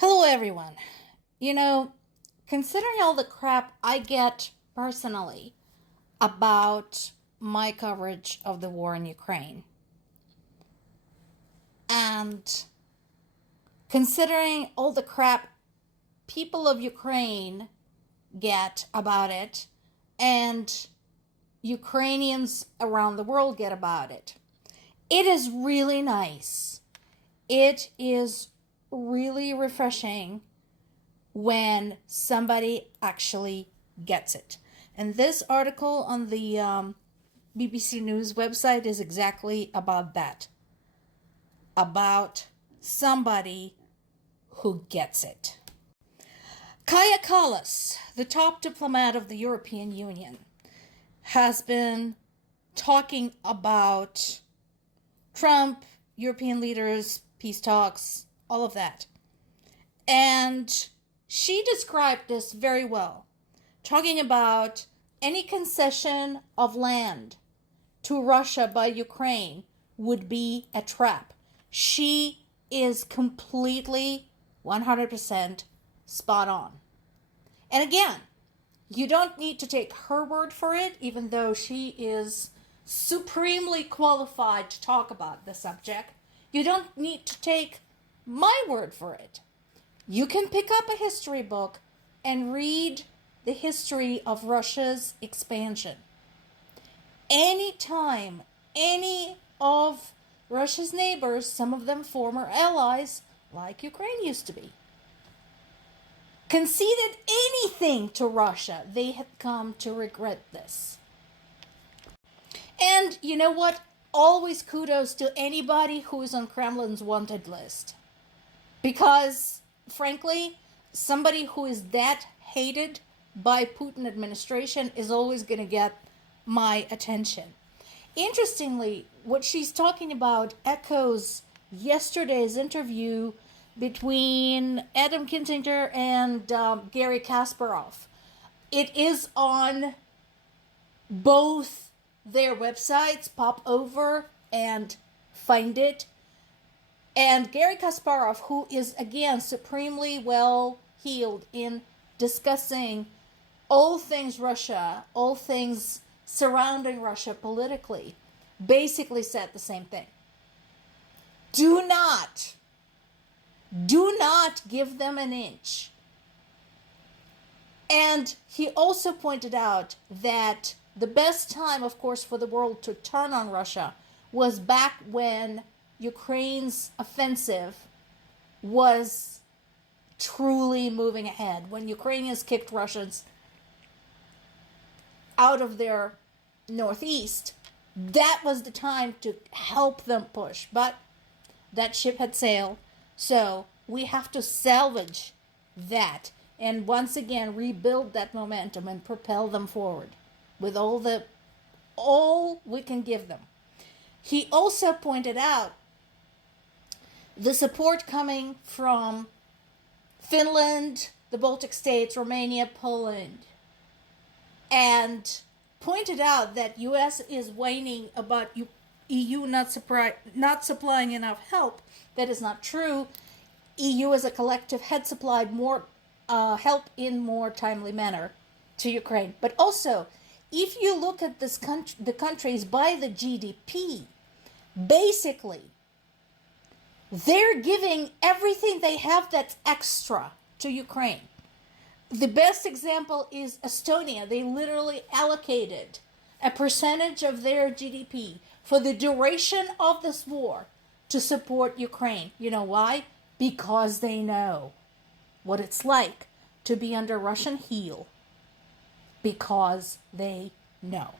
Hello, everyone. You know, considering all the crap I get personally about my coverage of the war in Ukraine, and considering all the crap people of Ukraine get about it, and Ukrainians around the world get about it, it is really nice. It is really refreshing when somebody actually gets it. And this article on the BBC News website is exactly about that. About somebody who gets it. Kaja Kallas, the top diplomat of the European Union, has been talking about Trump, European leaders, peace talks, all of that. And she described this very well, talking about any concession of land to Russia by Ukraine would be a trap. She is completely 100% spot on. And again, you don't need to take her word for it, even though she is supremely qualified to talk about the subject. You don't need to take my word for it. You can pick up a history book and read the history of Russia's expansion. Anytime any of Russia's neighbors, some of them former allies, like Ukraine used to be, conceded anything to Russia, they had come to regret this. And you know what? Always kudos to anybody who is on Kremlin's wanted list. Because, frankly, somebody who is that hated by Putin administration is always going to get my attention. Interestingly, what she's talking about echoes yesterday's interview between Adam Kinzinger and Gary Kasparov. It is on both their websites. Pop over and find it. And Gary Kasparov, who is, again, supremely well-heeled in discussing all things Russia, all things surrounding Russia politically, basically said the same thing. Do not give them an inch. And he also pointed out that the best time, of course, for the world to turn on Russia was back when Ukraine's offensive was truly moving ahead, when Ukrainians kicked Russians out of their northeast. That was the time to help them push. But that ship had sailed, so we have to salvage that and once again rebuild that momentum and propel them forward with all we can give them. He also pointed out the support coming from Finland, the Baltic states, Romania, Poland, and pointed out that U.S. is whining about EU not supplying enough help. That is not true. EU as a collective had supplied more help in more timely manner to Ukraine. But also, if you look at the countries by the GDP, basically, they're giving everything they have that's extra to Ukraine. The best example is Estonia. They literally allocated a percentage of their GDP for the duration of this war to support Ukraine. You know why? Because they know what it's like to be under Russian heel. Because they know.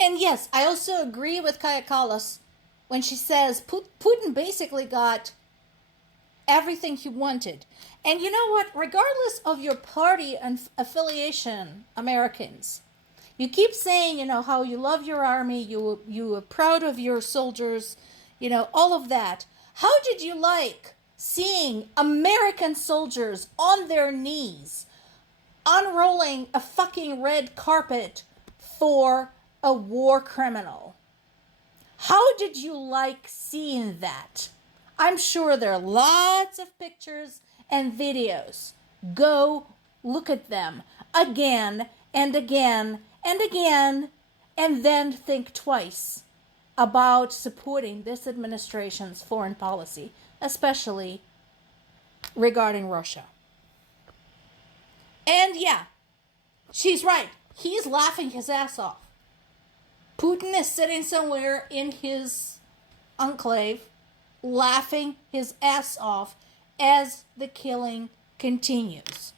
And yes, I also agree with Kaja Kallas when she says Putin basically got everything he wanted. And you know what? Regardless of your party and affiliation, Americans, you keep saying, how you love your army, you are proud of your soldiers, all of that. How did you like seeing American soldiers on their knees unrolling a fucking red carpet for a war criminal? How did you like seeing that? I'm sure there are lots of pictures and videos. Go look at them again and again and again, and then think twice about supporting this administration's foreign policy, especially regarding Russia. And yeah, she's right. He's laughing his ass off. Putin is sitting somewhere in his enclave, laughing his ass off as the killing continues.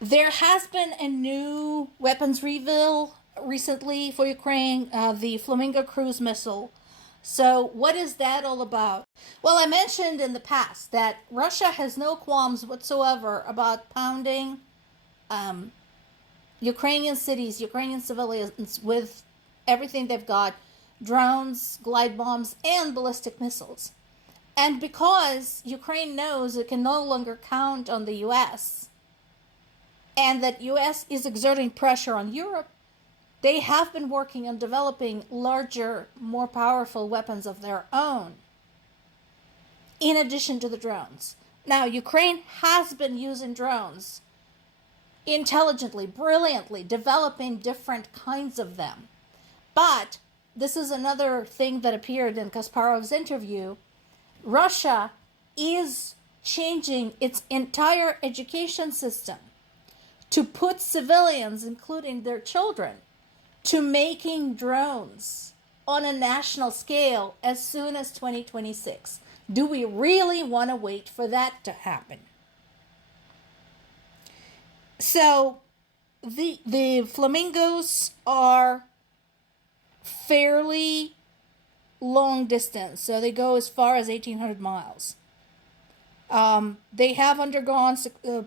There has been a new weapons reveal recently for Ukraine, the Flamingo cruise missile. So what is that all about? Well, I mentioned in the past that Russia has no qualms whatsoever about pounding Ukrainian cities, Ukrainian civilians with everything they've got, drones, glide bombs, and ballistic missiles. And because Ukraine knows it can no longer count on the US, and that US is exerting pressure on Europe, they have been working on developing larger, more powerful weapons of their own, in addition to the drones. Now, Ukraine has been using drones intelligently, brilliantly, developing different kinds of them. But this is another thing that appeared in Kasparov's interview. Russia is changing its entire education system to put civilians, including their children, to making drones on a national scale as soon as 2026. Do we really want to wait for that to happen? So the flamingos are fairly long distance, so they go as far as 1,800 miles. They have undergone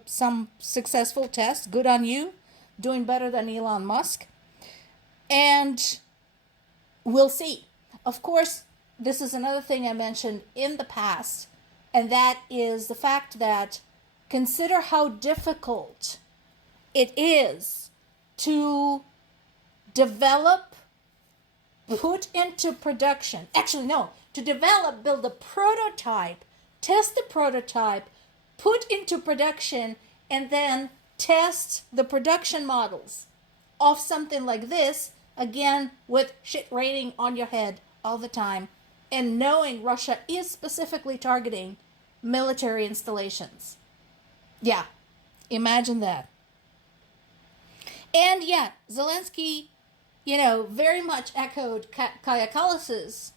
some successful tests. Good on you. Doing better than Elon Musk. And we'll see. Of course, this is another thing I mentioned in the past, and that is the fact that consider how difficult it is to develop, put into production. Actually, no, to develop, build a prototype, test the prototype, put into production, and then test the production models of something like this, again, with shit raining on your head all the time, and knowing Russia is specifically targeting military installations. Yeah, imagine that. And yeah, Zelensky, very much echoed Kaja Kallas's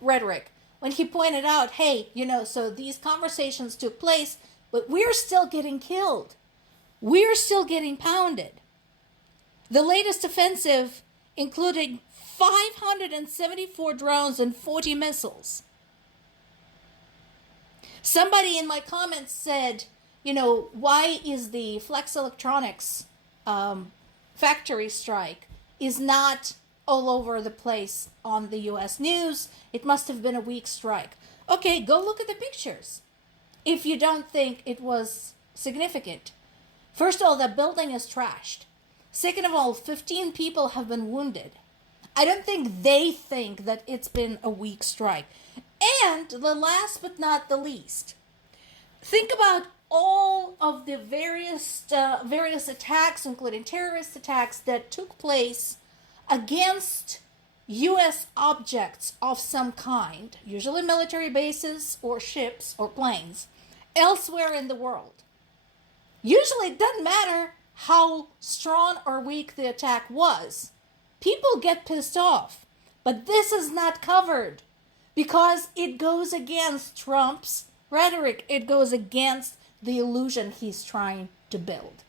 rhetoric when he pointed out, hey, so these conversations took place, but we're still getting killed. We're still getting pounded. The latest offensive included 574 drones and 40 missiles. Somebody in my comments said, why is the Flex Electronics factory strike is not all over the place on the US news? It must have been a weak strike. Okay, go look at the pictures if you don't think it was significant. First of all, that building is trashed. Second of all, 15 people have been wounded. I don't think they think that it's been a weak strike. And the last but not the least, think about all of the various attacks, including terrorist attacks, that took place against U.S. objects of some kind, usually military bases or ships or planes, elsewhere in the world. Usually it doesn't matter how strong or weak the attack was. People get pissed off. But this is not covered because it goes against Trump's rhetoric. It goes against the illusion he's trying to build.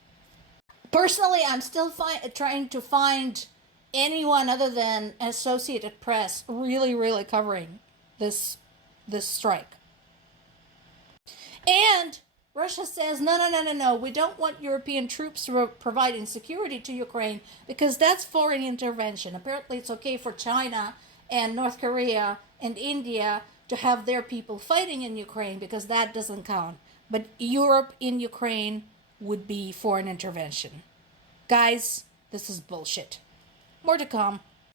Personally, I'm still trying to find anyone other than Associated Press really covering this strike. And Russia says, no, we don't want European troops providing security to Ukraine because that's foreign intervention. Apparently it's okay for China and North Korea and India to have their people fighting in Ukraine because that doesn't count. But Europe in Ukraine would be foreign intervention. Guys, this is bullshit. More to come.